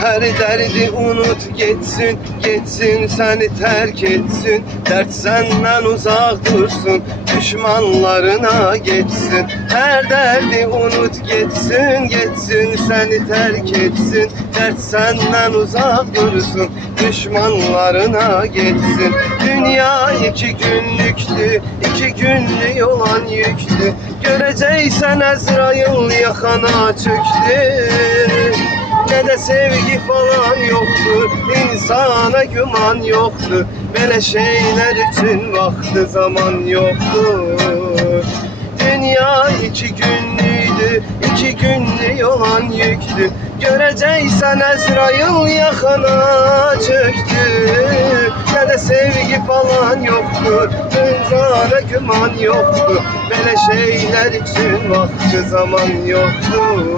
Her derdi unut geçsin Geçsin seni terk etsin. Dert senden uzak dursun Düşmanlarına geçsin. Her derdi unut geçsin Geçsin seni terk etsin. Dert senden uzak dursun Düşmanlarına geçsin. Dünya iki günlüktü iki günlük olan yüktü. Göreceksen Ezrail yakana çöktü ne de sevgi falan yoktur insana güman yoktur Böyle şeyler için vakti zaman yoktur Dünya iki günlüydü, iki günlük olan yüktü. Göreceksen Ezrail yakana çöktü. Ne de sevgi falan yoktur, insana güman yoktur Böyle şeyler için vakti zaman yoktur